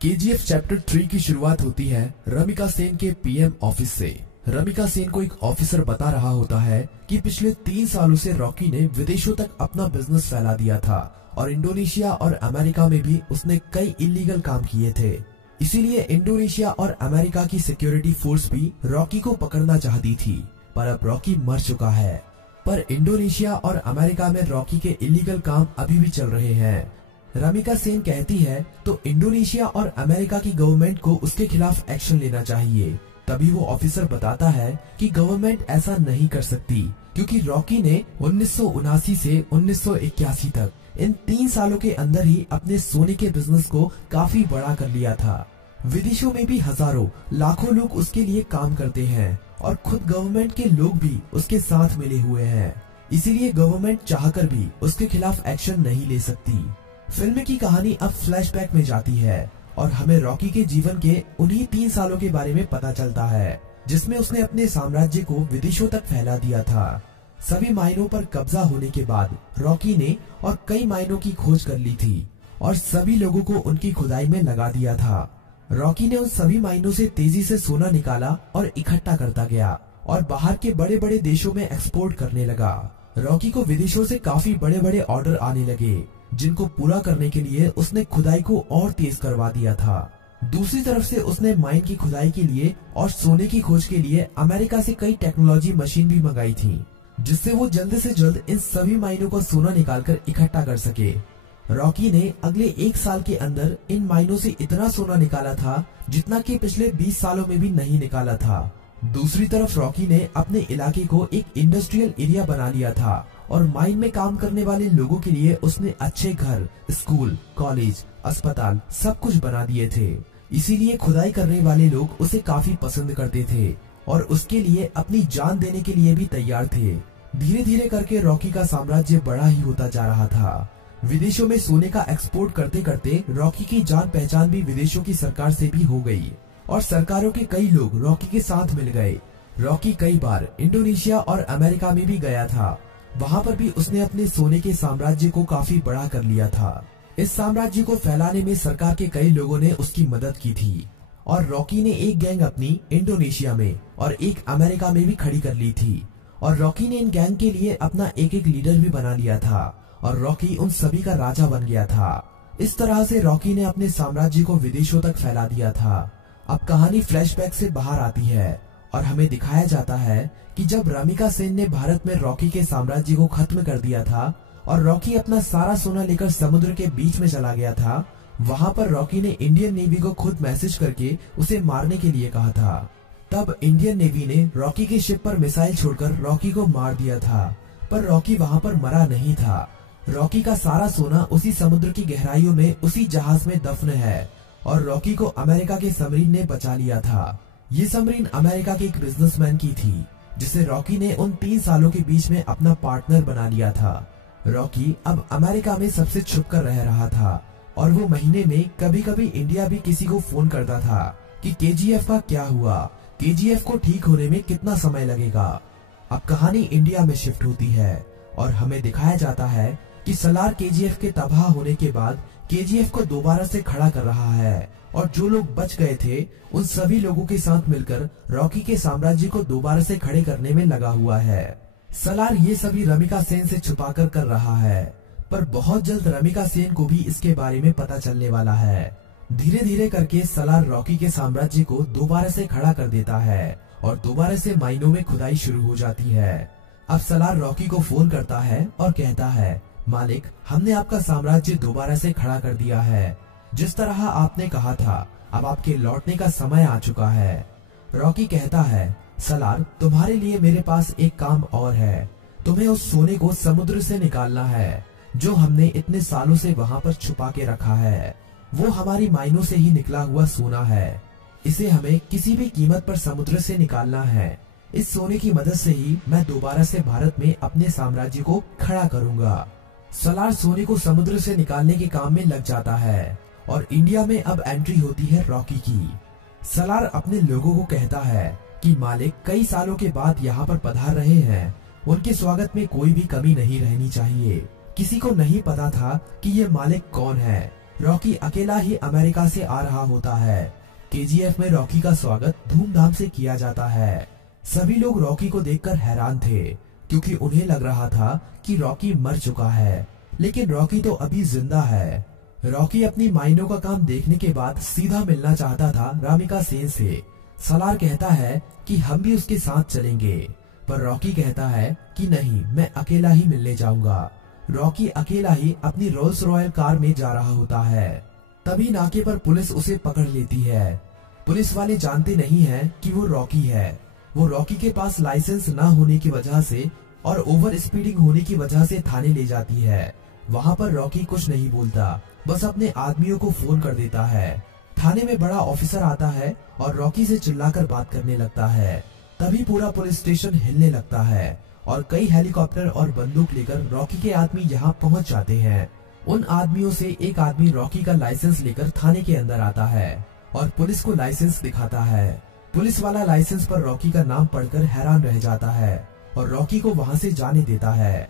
KGF chapter 3 की शुरुआत होती है रमिका सेन के पीएम ऑफिस से। रमिका सेन को एक ऑफिसर बता रहा होता है कि पिछले 3 सालों से रॉकी ने विदेशों तक अपना बिजनेस फैला दिया था और इंडोनेशिया और अमेरिका में भी उसने कई इलीगल काम किए थे। इसीलिए इंडोनेशिया और अमेरिका की सिक्योरिटी फोर्स भी रॉकी को पकड़ना चाहती थी, पर अब रॉकी मर चुका है। पर इंडोनेशिया और अमेरिका में रॉकी के इलीगल काम अभी भी चल रहे हैं। रमिका सेन कहती है तो इंडोनेशिया और अमेरिका की गवर्नमेंट को उसके खिलाफ एक्शन लेना चाहिए। तभी वो ऑफिसर बताता है कि गवर्नमेंट ऐसा नहीं कर सकती, क्योंकि रॉकी ने 1979 से 1981 तक इन 3 सालों के अंदर ही अपने सोने के बिजनेस को काफी बड़ा कर लिया था। विदेशों में भी हजारों लाखों लोग उसके लिए काम करते हैं और खुद गवर्नमेंट के लोग भी उसके साथ मिले हुए हैं। इसीलिए गवर्नमेंट चाहकर भी उसके खिलाफ एक्शन नहीं ले सकती। फिल्म की कहानी अब फ्लैशबैक में जाती है और हमें रॉकी के जीवन के उन्हीं 3 सालों के बारे में पता चलता है, जिसमें उसने अपने साम्राज्य को विदेशों तक फैला दिया था। सभी माइनों पर कब्जा होने के बाद रॉकी ने और कई माइनों की खोज कर ली थी और सभी लोगों को उनकी खुदाई में लगा दिया था। रॉकी ने उन सभी माइनों से तेजी से सोना निकाला और इकट्ठा करता गया और बाहर के बड़े बड़े देशों में एक्सपोर्ट करने लगा। रॉकी को विदेशों से काफी बड़े बड़े ऑर्डर आने लगे, जिनको पूरा करने के लिए उसने खुदाई को और तेज करवा दिया था। दूसरी तरफ से उसने माइन की खुदाई के लिए और सोने की खोज के लिए अमेरिका से कई टेक्नोलॉजी मशीन भी मंगाई थी, जिससे वो जल्द से जल्द इन सभी माइनों को सोना निकालकर इकट्ठा कर सके। रॉकी ने अगले 1 साल के अंदर इन माइनों से इतना सोना निकाला था जितना कि पिछले 20 सालों में भी नहीं निकाला था। दूसरी तरफ रॉकी ने अपने इलाके को एक इंडस्ट्रियल एरिया बना लिया था और माइन में काम करने वाले लोगों के लिए उसने अच्छे घर, स्कूल, कॉलेज, अस्पताल सब कुछ बना दिए थे। इसीलिए खुदाई करने वाले लोग उसे काफी पसंद करते थे और उसके लिए अपनी जान देने के लिए भी तैयार थे। धीरे धीरे करके रॉकी का साम्राज्य बड़ा ही होता जा रहा था। विदेशों में सोने का एक्सपोर्ट करते करते रॉकी की जान पहचान भी विदेशों की सरकार से भी हो गई और सरकारों के कई लोग रॉकी के साथ मिल गए। रॉकी कई बार इंडोनेशिया और अमेरिका में भी गया था। वहाँ पर भी उसने अपने सोने के साम्राज्य को काफी बड़ा कर लिया था। इस साम्राज्य को फैलाने में सरकार के कई लोगों ने उसकी मदद की थी और रॉकी ने एक गैंग अपनी इंडोनेशिया में और एक अमेरिका में भी खड़ी कर ली थी और रॉकी ने इन गैंग के लिए अपना एक एक लीडर भी बना लिया था और रॉकी उन सभी का राजा बन गया था। इस तरह से रॉकी ने अपने साम्राज्य को विदेशों तक फैला दिया था। अब कहानी फ्लैशबैक से बाहर आती है और हमें दिखाया जाता है कि जब रमिका सेन ने भारत में रॉकी के साम्राज्य को खत्म कर दिया था और रॉकी अपना सारा सोना लेकर समुद्र के बीच में चला गया था, वहाँ पर रॉकी ने इंडियन नेवी को खुद मैसेज करके उसे मारने के लिए कहा था। तब इंडियन नेवी ने रॉकी के शिप पर मिसाइल छोड़कर रॉकी को मार दिया था, पर रॉकी वहाँ पर मरा नहीं था। रॉकी का सारा सोना उसी समुद्र की गहराइयों में उसी जहाज में दफन है और रॉकी को अमेरिका के सबमरीन ने बचा लिया था। ये सबमरीन अमेरिका के एक बिजनेसमैन की थी, जिसे रॉकी ने उन 3 सालों के बीच में अपना पार्टनर बना लिया था। रॉकी अब अमेरिका में सबसे छुप कर रह रहा था और वो महीने में कभी कभी इंडिया भी किसी को फोन करता था कि केजीएफ का क्या हुआ, केजीएफ को ठीक होने में कितना समय लगेगा। अब कहानी इंडिया में शिफ्ट होती है और हमें दिखाया जाता है कि सलार केजीएफ के तबाह होने के बाद केजीएफ को दोबारा से खड़ा कर रहा है और जो लोग बच गए थे उन सभी लोगों के साथ मिलकर रॉकी के साम्राज्य को दोबारा से खड़े करने में लगा हुआ है। सलार ये सभी रमिका सेन से छुपाकर कर रहा है, पर बहुत जल्द रमिका सेन को भी इसके बारे में पता चलने वाला है। धीरे धीरे करके सलार रॉकी के साम्राज्य को दोबारा से खड़ा कर देता है और दोबारा से माइनों में खुदाई शुरू हो जाती है। अब सलार रॉकी को फोन करता है और कहता है, मालिक, हमने आपका साम्राज्य दोबारा से खड़ा कर दिया है। जिस तरह आपने कहा था, अब आपके लौटने का समय आ चुका है। रॉकी कहता है, सलार, तुम्हारे लिए मेरे पास एक काम और है। तुम्हें उस सोने को समुद्र से निकालना है जो हमने इतने सालों से वहाँ पर छुपा के रखा है। वो हमारी माइनों से ही निकला हुआ सोना है। इसे हमें किसी भी कीमत पर समुद्र से निकालना है। इस सोने की मदद से ही मैं दोबारा से भारत में अपने साम्राज्य को खड़ा करूंगा। सलार सोने को समुद्र से निकालने के काम में लग जाता है और इंडिया में अब एंट्री होती है रॉकी की। सलार अपने लोगों को कहता है कि मालिक कई सालों के बाद यहाँ पर पधार रहे हैं, उनके स्वागत में कोई भी कमी नहीं रहनी चाहिए। किसी को नहीं पता था कि ये मालिक कौन है। रॉकी अकेला ही अमेरिका से आ रहा होता है। केजीएफ में रॉकी का स्वागत धूमधाम से किया जाता है। सभी लोग रॉकी को देखकर हैरान थे, क्योंकि उन्हें लग रहा था कि रॉकी मर चुका है, लेकिन रॉकी तो अभी जिंदा है। रॉकी अपनी माइनों का काम देखने के बाद सीधा मिलना चाहता था रामिका सेन से। सलार कहता है कि हम भी उसके साथ चलेंगे, पर रॉकी कहता है कि नहीं, मैं अकेला ही मिलने जाऊंगा। रॉकी अकेला ही अपनी रोल्स रॉयल कार में जा रहा होता है। तभी नाके पर पुलिस उसे पकड़ लेती है। पुलिस वाले जानते नहीं हैं कि वो रॉकी है। वो रॉकी के पास लाइसेंस न होने की वजह से और ओवर स्पीडिंग होने की वजह से थाने ले जाती है। वहाँ पर रॉकी कुछ नहीं बोलता, बस अपने आदमियों को फोन कर देता है। थाने में बड़ा ऑफिसर आता है और रॉकी से चिल्लाकर बात करने लगता है। तभी पूरा पुलिस स्टेशन हिलने लगता है और कई हेलीकॉप्टर और बंदूक लेकर रॉकी के आदमी यहाँ पहुँच जाते हैं। उन आदमियों से एक आदमी रॉकी का लाइसेंस लेकर थाने के अंदर आता है और पुलिस को लाइसेंस दिखाता है। पुलिस वाला लाइसेंस पर रॉकी का नाम पढ़कर हैरान रह जाता है और रॉकी को वहाँ से जाने देता है।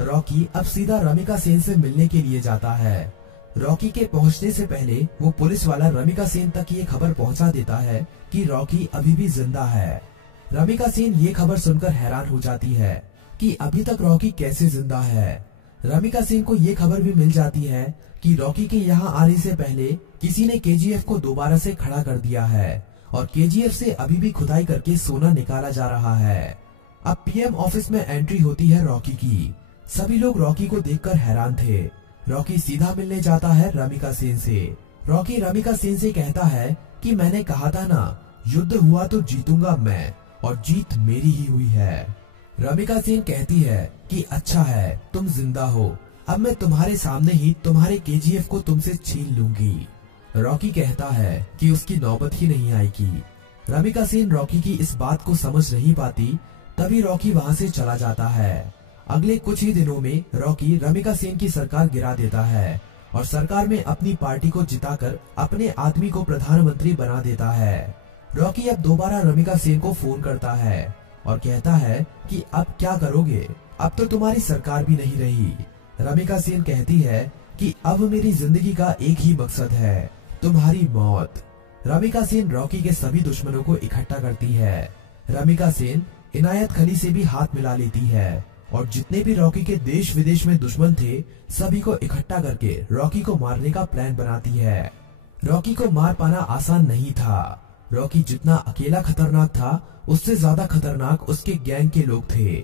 रॉकी अब सीधा रामिका सेन से मिलने के लिए जाता है। रॉकी के पहुंचने से पहले वो पुलिस वाला रामिका सेन तक ये खबर पहुंचा देता है कि रॉकी अभी भी जिंदा है। रामिका सेन ये खबर सुनकर हैरान हो जाती है कि अभी तक रॉकी कैसे जिंदा है। रामिका सेन को ये खबर भी मिल जाती है कि रॉकी के यहाँ आने से पहले किसी ने केजीएफ को दोबारा से खड़ा कर दिया है और केजीएफ से अभी भी खुदाई करके सोना निकाला जा रहा है। अब पीएम ऑफिस में एंट्री होती है रॉकी की। सभी लोग रॉकी को देखकर हैरान थे। रॉकी सीधा मिलने जाता है रामिका सेन से। रॉकी रामिका सेन से कहता है कि मैंने कहा था ना, युद्ध हुआ तो जीतूंगा मैं, और जीत मेरी ही हुई है। रामिका सेन कहती है कि अच्छा है, तुम जिंदा हो, अब मैं तुम्हारे सामने ही तुम्हारे केजीएफ को तुमसे छीन लूंगी। रॉकी कहता है कि उसकी नौबत ही नहीं आएगी। रामिका सेन रॉकी की इस बात को समझ नहीं पाती। तभी रॉकी वहाँ से चला जाता है। अगले कुछ ही दिनों में रॉकी रामिका सेन की सरकार गिरा देता है और सरकार में अपनी पार्टी को जिताकर अपने आदमी को प्रधानमंत्री बना देता है। रॉकी अब दोबारा रामिका सेन को फोन करता है और कहता है कि अब क्या करोगे, अब तो तुम्हारी सरकार भी नहीं रही। रामिका सेन कहती है कि अब मेरी जिंदगी का एक ही मकसद है, तुम्हारी मौत। रामिका सेन रॉकी के सभी दुश्मनों को इकट्ठा करती है। रामिका सेन इनायत खली से भी हाथ मिला लेती है और जितने भी रॉकी के देश विदेश में दुश्मन थे, सभी को इकट्ठा करके रॉकी को मारने का प्लान बनाती है। रॉकी को मार पाना आसान नहीं था। रॉकी जितना अकेला खतरनाक था, उससे ज्यादा खतरनाक उसके गैंग के लोग थे।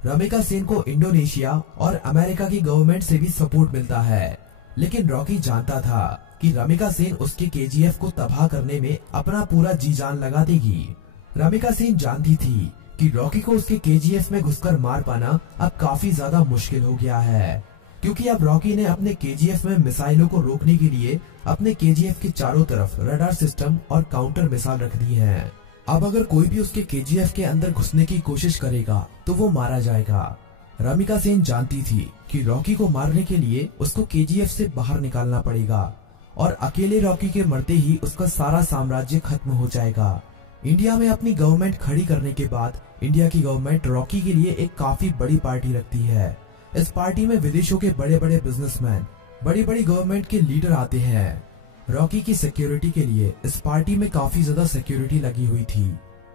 रामिका सेन को इंडोनेशिया और अमेरिका की गवर्नमेंट से भी सपोर्ट मिलता है, लेकिन रॉकी जानता था कि रामिका सेन उसके केजीएफ को तबाह करने में अपना पूरा जी जान लगा देगी। रामिका सेन जानती थी कि रॉकी को उसके केजीएफ में घुसकर मार पाना अब काफी ज्यादा मुश्किल हो गया है, क्योंकि अब रॉकी ने अपने केजीएफ में मिसाइलों को रोकने के लिए अपने केजीएफ के चारों तरफ रडार सिस्टम और काउंटर मिसाइल रख दी हैं। अब अगर कोई भी उसके केजीएफ के अंदर घुसने की कोशिश करेगा तो वो मारा जाएगा। रामिका सेन जानती थी कि रॉकी को मारने के लिए उसको केजीएफ से बाहर निकालना पड़ेगा और अकेले रॉकी के मरते ही उसका सारा साम्राज्य खत्म हो जाएगा। इंडिया में अपनी गवर्नमेंट खड़ी करने के बाद इंडिया की गवर्नमेंट रॉकी के लिए एक काफी बड़ी पार्टी रखती है। इस पार्टी में विदेशों के बड़े बड़े बिजनेसमैन, बड़ी बड़ी गवर्नमेंट के लीडर आते हैं। रॉकी की सिक्योरिटी के लिए इस पार्टी में काफी ज्यादा सिक्योरिटी लगी हुई थी।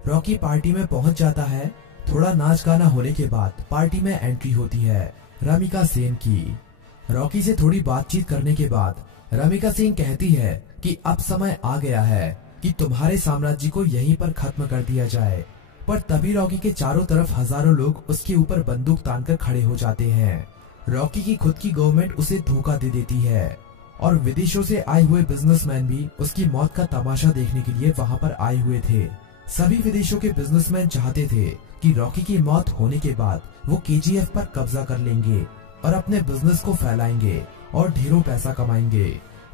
रॉकी पार्टी में पहुंच जाता है। थोड़ा नाच गाना होने के बाद पार्टी में एंट्री होती है रामिका सेन की। रॉकी से थोड़ी बातचीत करने के बाद रामिका सेन कहती है कि अब समय आ गया है कि तुम्हारे साम्राज्य को यहीं पर खत्म कर दिया जाए। पर तभी रॉकी के चारों तरफ हजारों लोग उसके ऊपर बंदूक तानकर खड़े हो जाते हैं। रॉकी की खुद की गवर्नमेंट उसे धोखा दे देती है और विदेशों से आए हुए बिजनेसमैन भी उसकी मौत का तमाशा देखने के लिए वहाँ पर आए हुए थे। सभी विदेशों के बिजनेसमैन चाहते थे कि रॉकी की मौत होने के बाद वो केजीएफ पर कब्जा कर लेंगे और अपने बिजनेस को फैलाएंगे और ढेरों पैसा कमाएंगे।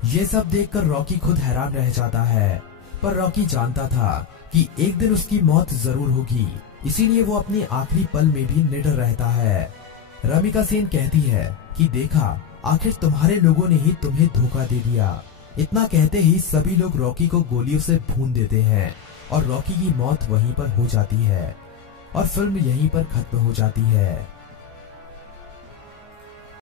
ये सब देखकर रॉकी खुद हैरान रह जाता है, पर रॉकी जानता था कि एक दिन उसकी मौत जरूर होगी, इसीलिए वो अपने आखिरी पल में भी निडर रहता है। रामिका सेन कहती है कि देखा, आखिर तुम्हारे लोगों ने ही तुम्हें धोखा दे दिया। इतना कहते ही सभी लोग रॉकी को गोलियों से भून देते हैं और रॉकी की मौत वहीं पर हो जाती है और फिल्म यहीं पर खत्म हो जाती है।